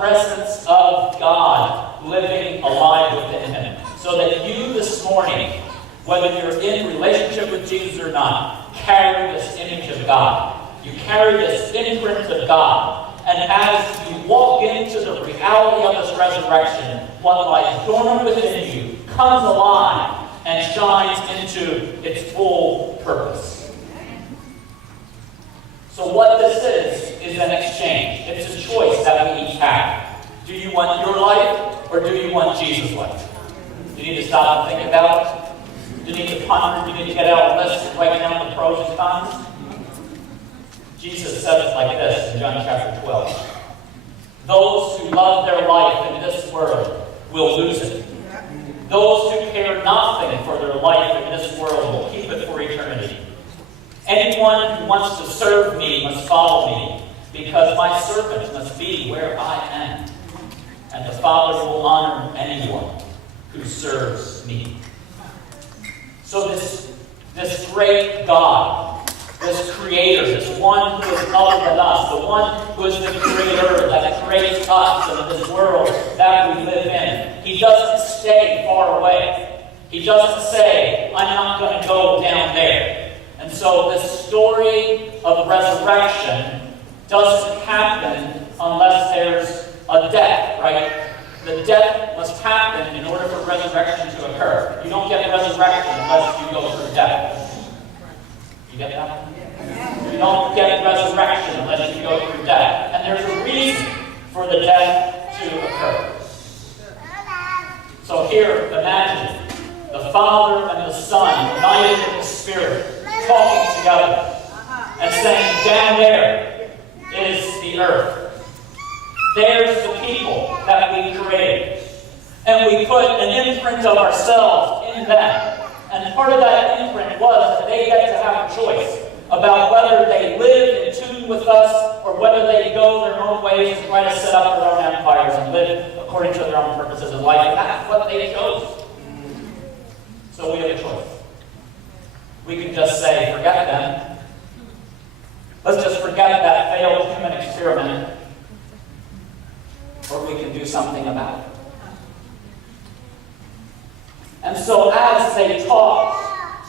presence of God living alive within him. So that you this morning, whether you're in relationship with Jesus or not, carry this image of God. You carry this imprint of God. And as you walk into the reality of this resurrection, what lies dormant within you comes alive and shines into its full purpose. So what this is an exchange. It's a choice that we each have. Do you want your life, or do you want Jesus' life? You need to stop and think about it. You need to ponder. You need to get out a list and write down the pros and cons. Jesus says it like this in John chapter 12. Those who love their life in this world will lose it. Those who care nothing for their life in this world will keep it for eternity. Anyone who wants to serve me must follow me, because my servant must be where I am. And the Father will honor anyone who serves me. So this great God, this creator, this one who is other than us, the one who is the creator that creates us and this world that we live in, he doesn't stay far away. He doesn't say, I'm not going to go down there. And so this story of resurrection doesn't happen unless there's a death, right? The death must happen in order for resurrection to occur. You don't get resurrection unless you go through death. You get that? You don't get resurrection unless you go through death. And there's a reason for the death to occur. So here, imagine the Father and the Son united in the Spirit, talking together and saying, down there is the earth. There's the people that we created. And we put an imprint of ourselves in them. And part of that imprint was that they get to have a choice about whether they live in tune with us or whether they go their own ways and try to set up their own empires and live according to their own purposes in life. And that's what they chose. So we have a choice. We can just say, forget them. Let's just forget that failed human experiment. Or we can do something about it. And so as they talked,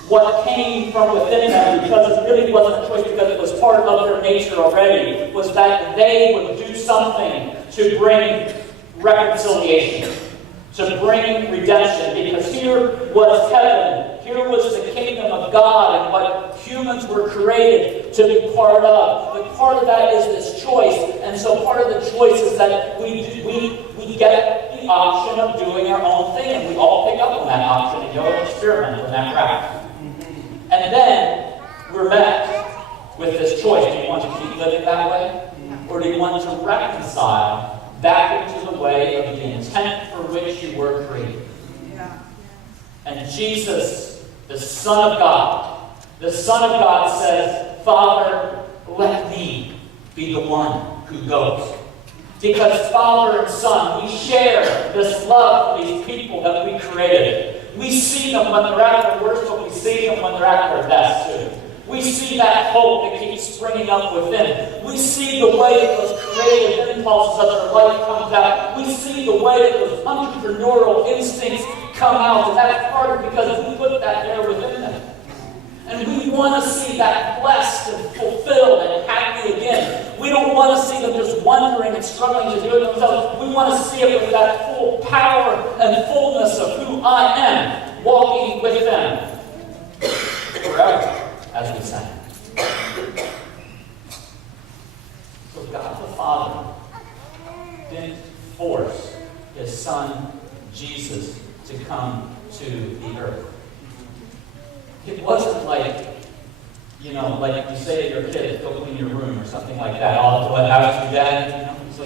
what came from within them, because it really wasn't a choice, because it was part of their nature already, was that they would do something to bring reconciliation, to bring redemption. Because here was heaven, here was the kingdom of God, and what humans were created to be part of. But part of that is this choice, and so part of the choice is that we get the option of doing our own thing, and we all pick up on that option and go and experiment on that route. And then we're met with this choice. Do you want to keep living that way? Or do you want to reconcile back into the way of the intent for which you were created? And Jesus, the Son of God says, Father, let me be the one who goes. Because Father and Son, we share this love for these people that we created. We see them when they're at their worst, but we see them when they're at their best too. We see that hope that keeps springing up within. We see the way that those creative impulses of their life comes out. We see the way that those entrepreneurial instincts come out. And that's partly because we put that there within them. And we want to see that blessed and fulfilled and happy again. We don't want to see them just wondering and struggling to do it themselves. We want to see it with that full power and fullness of who I am, walking with them forever, as we sang. So God the Father didn't force His Son, Jesus, to come to the earth. It wasn't like, like you say to your kid, go clean your room or something like that. I'll do it out to dad. It's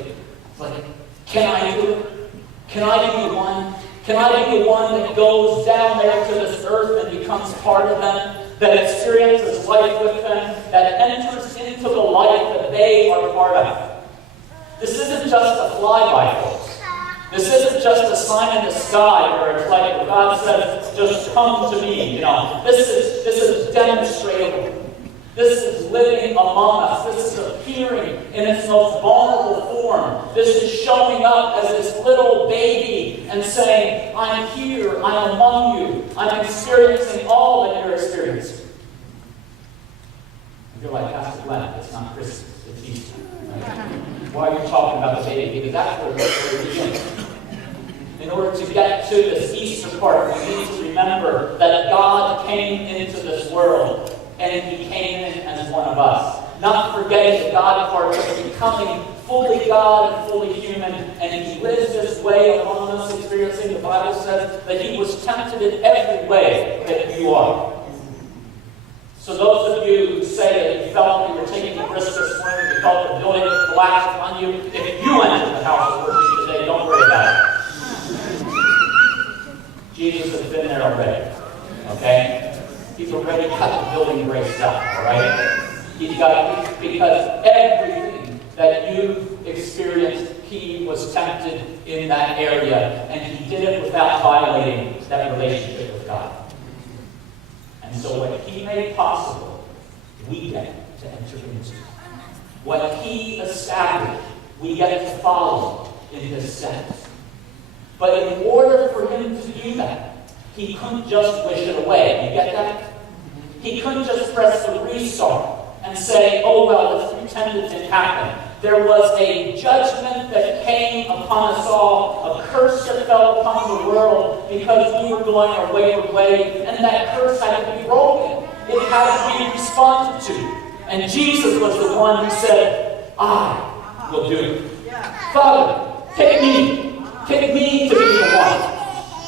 like, can I do it? Can I be the one? Can I be the one that goes down there to this earth and becomes part of them, that experiences life with them, that enters into the life that they are part of? This isn't just a flyby, folks. This isn't just a sign in the sky where it's like God says, just come to me. This is demonstrable. This is living among us. This is appearing in its most vulnerable form. This is showing up as this little baby and saying, I'm here, I'm among you, I'm experiencing all that you're experiencing. And you're like, Pastor Glenn, it's not Christmas, it's Easter. Right? Why are you talking about the baby? Because that's where it begins. In order to get to this Easter part, we need to remember that God came into this world, and He came in as one of us. Not forgetting the God part, but becoming fully God and fully human, and He lives this way among us, experiencing, the Bible says, that He was tempted in every way that you are. So those of you who say that you felt you were taking a risk this morning, you felt the building collapse upon you, if you enter the house of worship today, don't worry about it. Jesus has been there already, okay? He's already cut the building grace up, all right? He's got, because everything that you experienced, He was tempted in that area, and He did it without violating that relationship with God. And so what He made possible, we get to enter into. What He established, we get to follow in His steps. But in order for Him to do that, He couldn't just wish it away. You get that? He couldn't just press the restart and say, oh, well, let's pretend it didn't happen. There was a judgment that came upon us all, a curse that fell upon the world because we were going our wayward way, and that curse had to be broken. It had to be responded to. And Jesus was the one who said, I will do it. Father, take me. Take me to be the one.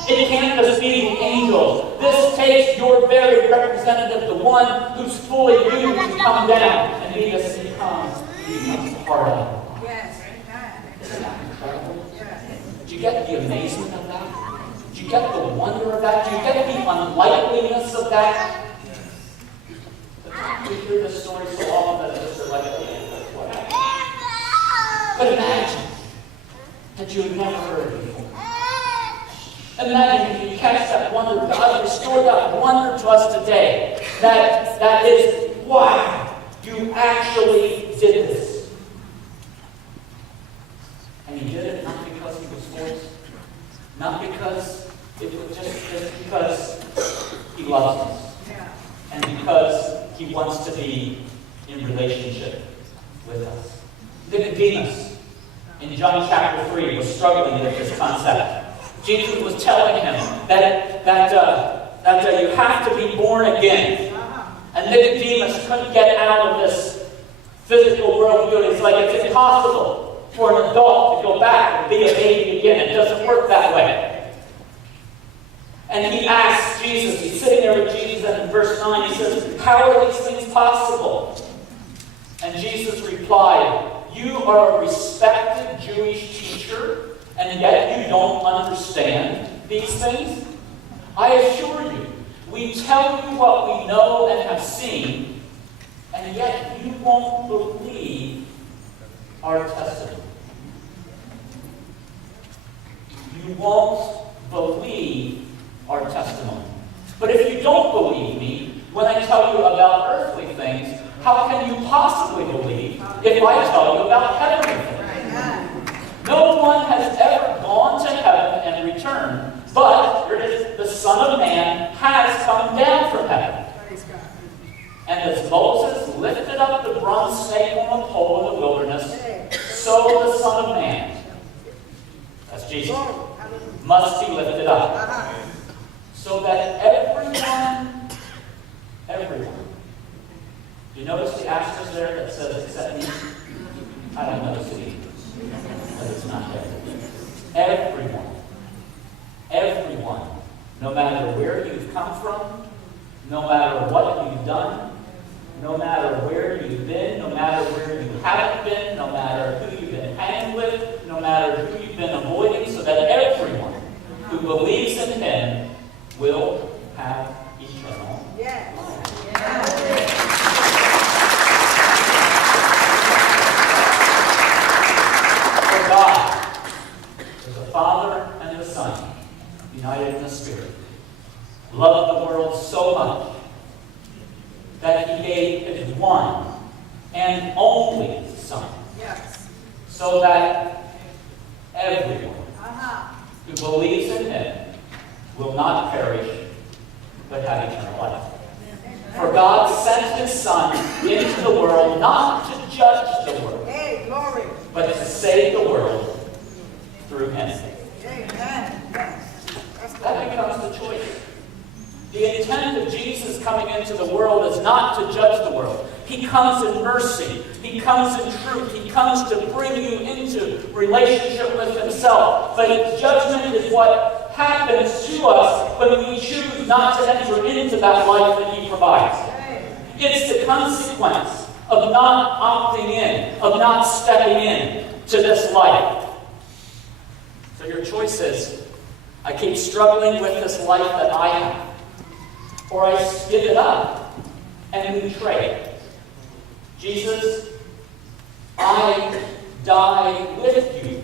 It can't just be the angels. This takes your very representative, the one who's fully you, to come down and be this becomes part of it. Yes. Isn't that incredible? Do you get the amazement of that? Do you get the wonder of that? Do you get the unlikeliness of that? We hear this story so often that it's like, what happened? But imagine that you had never heard it before. Imagine if you catch that wonder. God restored that wonder to us today. That is, wow, you actually did this. And He did it not because He was forced, not because it was just because He loves us, and because He wants to be in relationship with us. Nicodemus, in John chapter 3, was struggling with this concept. Jesus was telling him that you have to be born again. And Nicodemus couldn't get out of this physical worldview. It's like it's impossible for an adult to go back and be a baby again. It doesn't work that way. And he asks Jesus, he's sitting there with Jesus, and in verse 9 he says, how are these things possible? And Jesus replied, you are a respected Jewish teacher, and yet you don't understand these things? I assure you, we tell you what we know and have seen, and yet you won't believe our testimony. You won't believe our testimony. But if you don't believe me, when I tell you about earthly things, how can you possibly believe if I tell you about heavenly things? No one has ever gone to heaven and returned, but here it is, the Son of Man has come down from heaven. And as Moses lifted up the bronze snake on a pole in the wilderness, so the Son of Man, that's Jesus, must be lifted up. So that everyone, do you notice the asterisk there that says except me? I don't notice it either, but it's not there. Everyone, no matter where you've come from, no matter what you've done, no matter where you've been, no matter where you haven't been, no matter who you've been hanging with, no matter who you've been avoiding, so that everyone who believes in Him will have eternal life. For God is the Father and the Son, united in the Spirit, loved the world so much that He gave His one and only Son, so that everyone who believes in him will not perish, but have eternal life. For God sent his Son into the world not to judge the world, but to save the world through him. That becomes the choice. The intent of Jesus coming into the world is not to judge the world. He comes in mercy. He comes in truth. He comes to bring you into relationship with himself. But judgment is what happens to us when we choose not to enter into that life that he provides. It's the consequence of not opting in, of not stepping in to this life. So your choice is, I keep struggling with this life that I have, or I give it up and we trade. Jesus, I die with you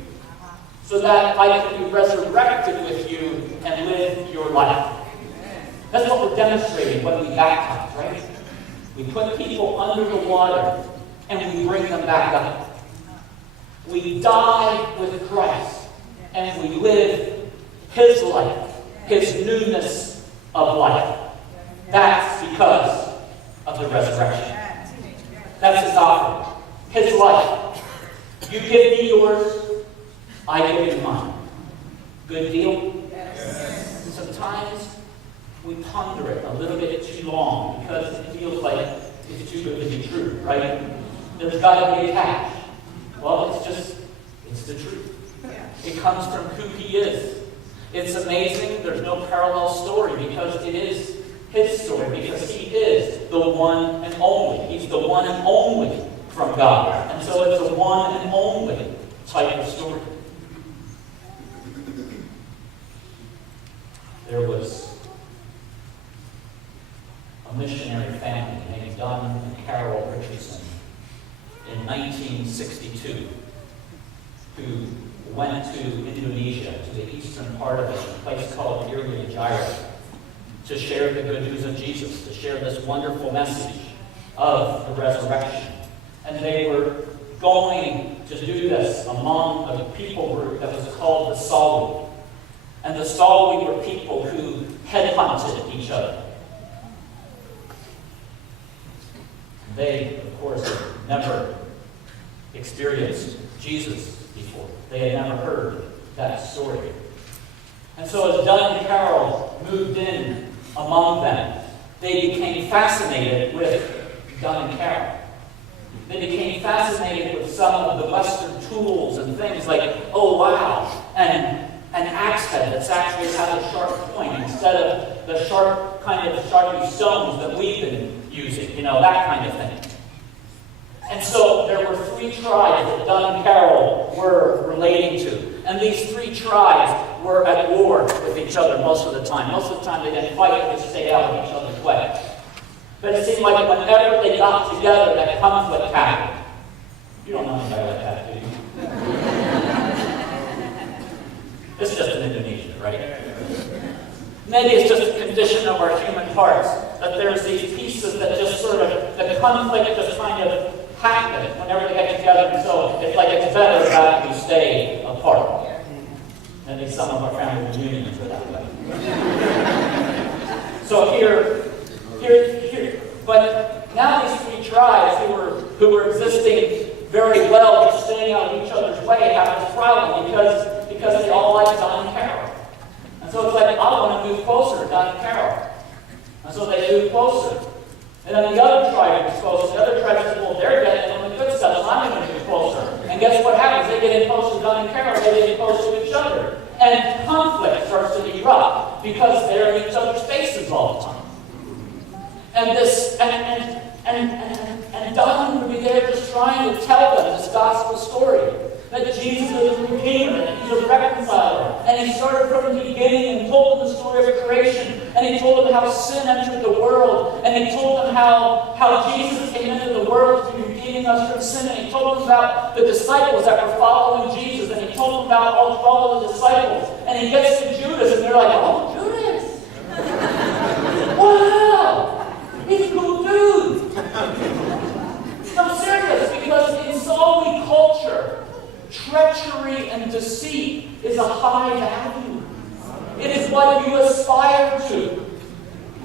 so that I can be resurrected with you and live your life. That's what we're demonstrating when we baptize, right? We put people under the water and we bring them back up. We die with Christ and we live his life, his newness of life. That's because of the resurrection. That's his offering. His life. You give me yours, I give you mine. Good deal? Sometimes we ponder it a little bit too long because it feels like it's too good to be true, right? There's got to be a catch. Well, it's the truth. It comes from who he is. It's amazing. There's no parallel story because it is his story, because he is the one and only. He's the one and only from God. And so it's a one and only type of story. There was a missionary family named Don and Carol Richardson in 1962 who went to Indonesia, to the eastern part of it, a place called Irian Jaya, to share the good news of Jesus, to share this wonderful message of the resurrection. And they were going to do this among a people group that was called the Sawi. And the Sawi were people who headhunted each other. They, of course, had never experienced Jesus before. They had never heard that story. And so as Doug and Carol moved in among them, they became fascinated with Doug and Carol. They became fascinated with some of the Western tools and things like, oh wow, and an axe head that's actually has a sharp point instead of the sharp kind of sharpie stones that we've been using, that kind of thing. And so there were 3 tribes that Doug and Carol were relating to. And these 3 tribes were at war with each other most of the time. Most of the time they didn't fight, they just stayed out of each other's way. But it seemed like whenever they got together, that conflict happened. You don't know anybody like that, do you? It's just in Indonesia, right? Maybe it's just a condition of our human hearts, that there's these pieces that just sort of, the conflict just kind of happen whenever they get together, and so it's like it's better that we stay apart. Maybe some of our family reunions are that way. So here, but now these 3 tribes who were existing very well, but staying out of each other's way, have this problem because they all like Don and Carol. And so it's like, I want to move closer to Don and Carol. And so they move closer. And then the other tribe moves closer. The other tribe says, well, they're getting on the good stuff, so I'm going to move closer. And guess what happens? They get in close to Don and Carol, they get in close to each other. And conflict starts to erupt because they're in each other's faces all the time. And Don would be there just trying to tell them this gospel story. That Jesus is a redeemer, and he's a reconciler. And he started from the beginning and told them the story of creation. And he told them how sin entered the world. And he told them how Jesus came into the world to be redeeming us from sin. And he told them about the disciples that were following Jesus. And he told them about all 12 of the disciples. And he gets to Judas, and they're like, oh, Judas! Wow! He's a cool dude! I'm serious, because in Sawi culture, trickery and deceit is a high value. It is what you aspire to.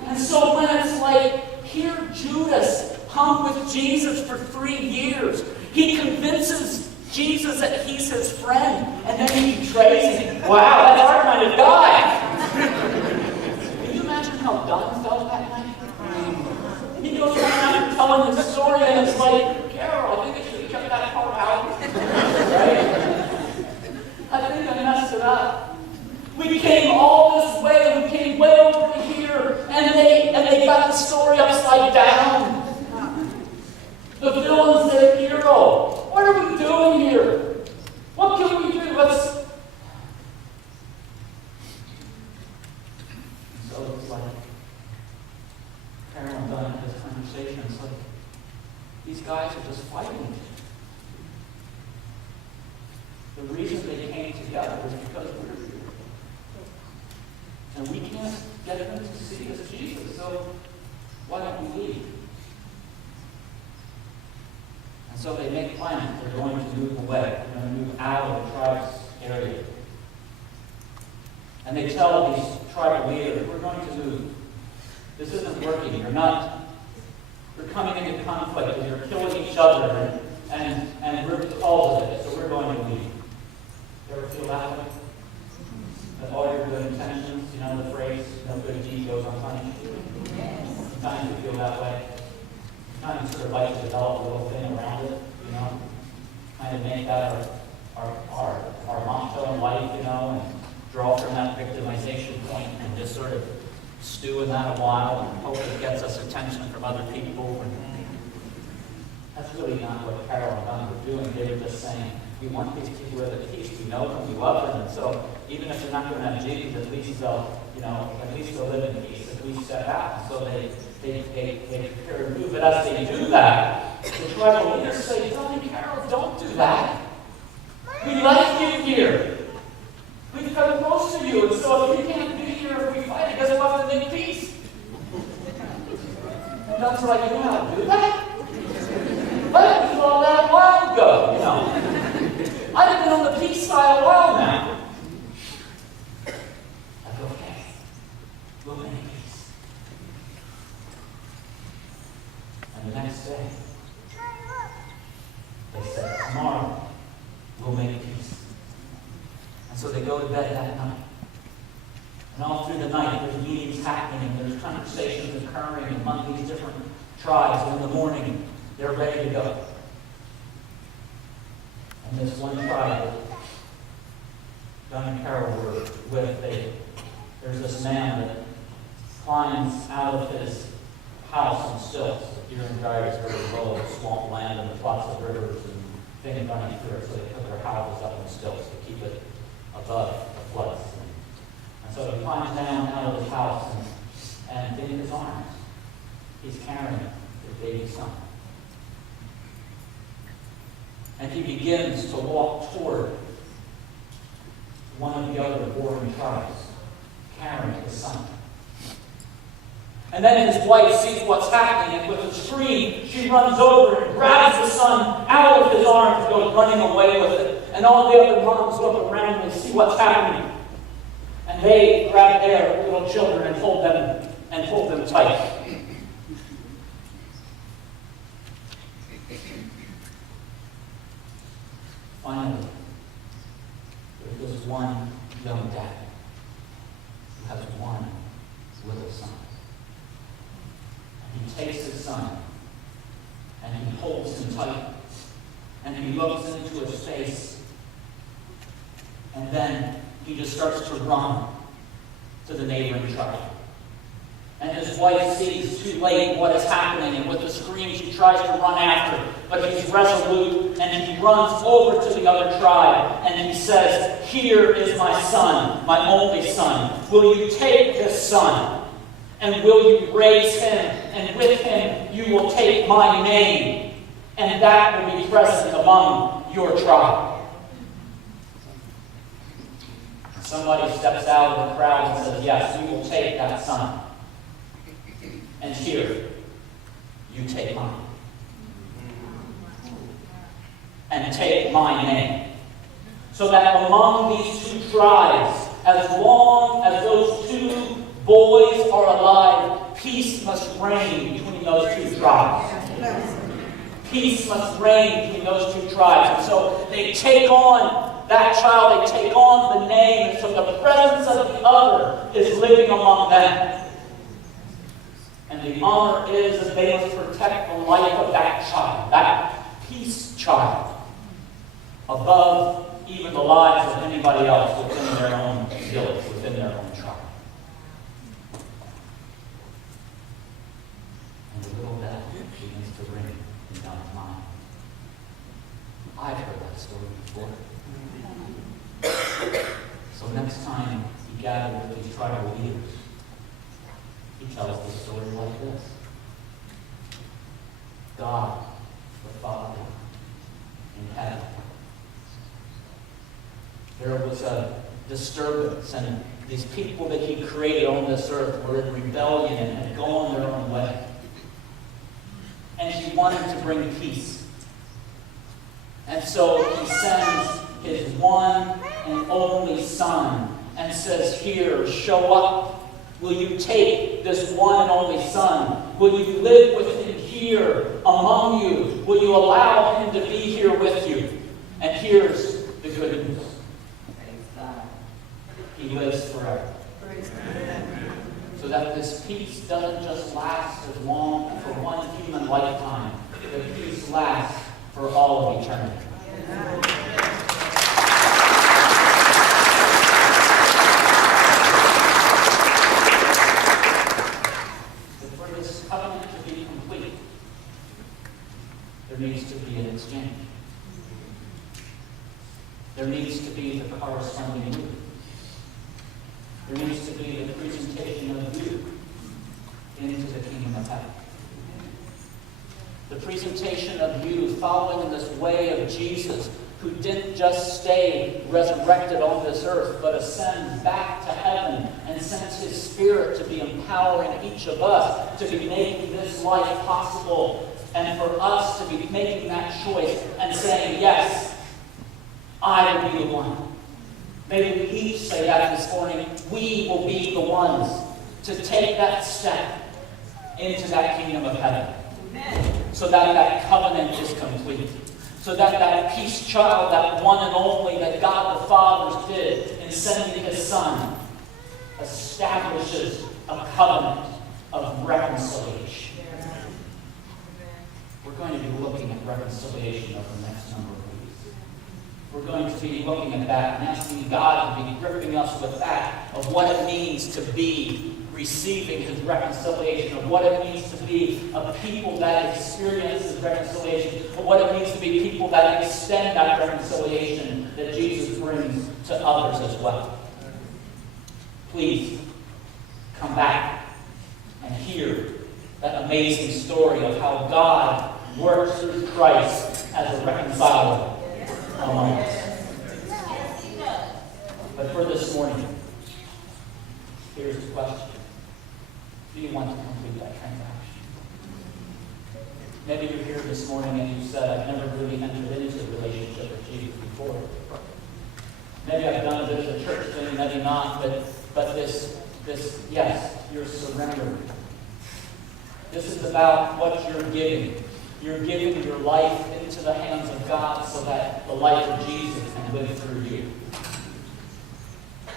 And so when it's like, here Judas hung with Jesus for 3 years. He convinces Jesus that he's his friend, and then he betrays him. Wow, that's our kind of guy. Can you imagine how Dunn felt that night? He goes around telling the story, and it's like, Carol, I think I should have kept that part out. Right? I think I messed it up. We came all this way, and we came way over here, and they got the story upside down. The villain's their hero. What are we doing here? What can we do? So it's like, Carol and Dunn had this conversation. It's like, these guys are just fighting. The reason they came together is because we're here. And we can't get them to see us Jesus, so why don't we leave? And so they make plans. They're going to move away. They're going to move out of the tribe's area. And they tell these tribal leaders, we're going to move. This isn't working. You're coming into conflict, and you're killing each other, and we're the cause of it, so we're going to leave. You ever feel that way? That all your good intentions, the phrase, no good deed goes unpunished? Sometimes we feel that way. Sometimes we sort of like to develop a little thing around it, kind of make that our motto in life, and draw from that victimization point and just sort of stew in that a while and hope it gets us attention from other people. And that's really not what Carol and Dunn were doing. They were just saying, we want these people to live at peace. We know them, we love them, and so even if they're not going to have Jesus, at least they'll live in peace. At least step out. And so they prepare to move. But as they do that, the tribal leaders say, Dunn and Carol, don't do that. We like you here. We've come close to you, and so if you can't be here, if we fight, I guess we'll have to make peace. And Dunn's like, you know how to do that? I did all that a while ago, I've been on the peace side a while now. I go, okay, we'll make peace. And the next day, they said, tomorrow, we'll make peace. And so they go to bed that night. And all through the night, there's meetings happening, and there's conversations occurring among these different tribes. And in the morning, they're ready to go. And this one tribe that Dunn and Carol were with, there's this man that climbs out of his house on stilts. Here in Dry, it's very low, swamp land, and there's lots of rivers and things running through it. So they put their houses up on stilts to keep it above the floods. And so he climbs down out of his house, and in his arms, he's carrying his baby son. And he begins to walk toward one of the other warring tribes, carrying his son. And then his wife sees what's happening, and with a scream, she runs over and grabs the son out of his arms and goes running away with it. And all the other moms look around and they see what's happening. And they grab their little children and hold them tight. Finally, there's this one young dad who has one little son. And he takes his son and he holds him tight. And he looks into his face. And then he just starts to run to the neighboring tribe. And his wife sees too late what is happening, and with a scream she tries to run after, but he's resolute, and he runs over to the other tribe, and he says, "Here is my son, my only son. Will you take this son, and will you raise him, and with him you will take my name, and that will be present among your tribe." Somebody steps out of the crowd and says, "Yes, we will take that son. And here, you take mine. And take my name." so that among these two tribes, as long as those two boys are alive, peace must reign between those two tribes. Peace must reign between those two tribes. And so they take on that child, they take on the name, and so the presence of the other is living among them. And the honor is that they must protect the life of that child, that peace child, above even the lives of anybody else within their own village, within their own tribe. And the little bell begins to ring in Don's mind. I've heard that story before. So next time he gathered with these tribal leaders, he tells the story like this. God, the Father, in heaven. There was a disturbance, and these people that he created on this earth were in rebellion and had gone their own way. And he wanted to bring peace. And so he sends his one and only Son and says, "Here, show up. Will you take this one and only Son? Will you live with him here among you? Will you allow him to be here with you?" And here's the good news. He lives forever. So that this peace doesn't just last as long for one human lifetime. The peace lasts for all of eternity. But for this covenant to be complete, there needs to be an exchange. There needs to be the corresponding move. There needs to be the presentation of you into the kingdom of heaven. The presentation of you following in this way of Jesus, who didn't just stay resurrected on this earth, but ascend back to heaven and sent his Spirit to be empowering each of us, to be making this life possible, and for us to be making that choice and saying, "Yes, I will be the one." Maybe we each say that this morning. We will be the ones to take that step into that kingdom of heaven. Amen. So that that covenant is complete. So that that peace child, that one and only that God the Father did in sending his Son, establishes a covenant of reconciliation. We're going to be looking at reconciliation over the next number of weeks. We're going to be looking at that and asking God to be gripping us with that, of what it means to be receiving his reconciliation, of what it means to be a people that experiences reconciliation, of what it means to be people that extend that reconciliation that Jesus brings to others as well. Please come back and hear that amazing story of how God works through Christ as a reconciler among us. But for this morning, here's the question. Do you want to complete that transaction? Maybe you're here this morning and you said, "I've never really entered into a relationship with Jesus before. Maybe I've done a bit of a church thing, maybe not, but this, yes, you're surrendering. This is about what you're giving. You're giving your life into the hands of God so that the life of Jesus can live through you.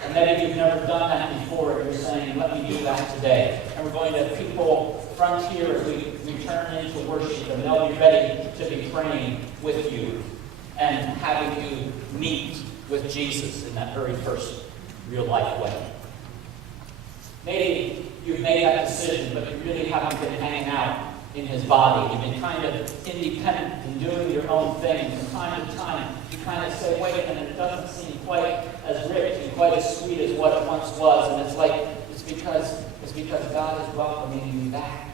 And maybe you've never done that before, and you're saying, "Let me do that today." And we're going to have people front here as we turn into worship, and they'll be ready to be praying with you and having you meet with Jesus in that very first real life way. Maybe you've made that decision, but you really haven't been hanging out in his body. You've been kind of independent and doing your own thing. From time to time, you kind of say, "Wait a minute, it doesn't seem quite as rich and quite as sweet as what it once was." And it's because God is welcoming you back.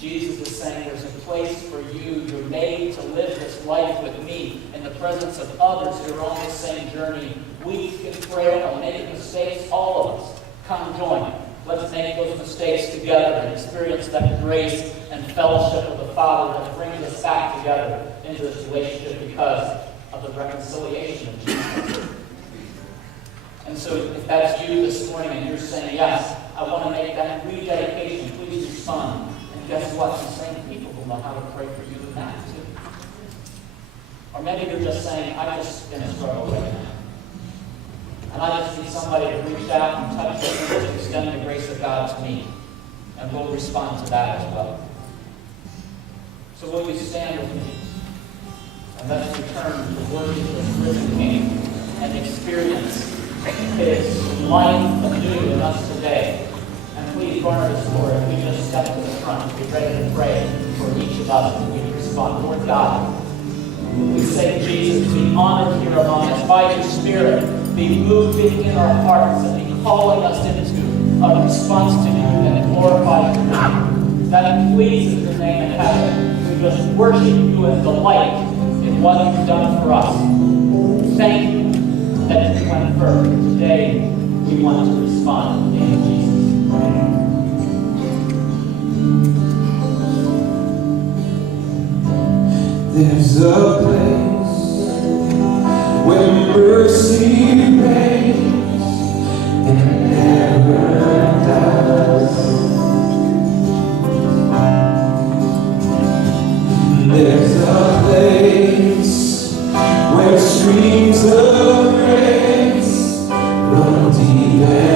Jesus is saying, "There's a place for you. You're made to live this life with me in the presence of others who are on the same journey. Weak and frail and making mistakes, all of us. Come join. Let's make those mistakes together and experience that grace and fellowship of the Father that brings us back together into this relationship because of the reconciliation of Jesus." And so if that's you this morning and you're saying, yes, I want to make that rededication, please respond. And guess what? The same people will know how to pray for you in that too. Or maybe you're just saying, I just in a struggle right now. And I just need somebody to reach out and touch me and extend the grace of God to me. And we'll respond to that as well. So will you stand with me? And let's return to worship the risen King and experience His life anew in us today. And please, Barnabas, Lord, if we just step to the front, be ready to pray for each of us as we respond. Lord God, we say, Jesus, be honored here among us by your Spirit, be moving in our hearts and be calling us into a response to you that glorifies your name, that pleases your name in heaven. We just worship you and delight in what you've done for us. Thank you that you went first. Today, we want to respond in the name of Jesus. There's a place where mercy reigns and never dies. There's a place where streams of grace run deep.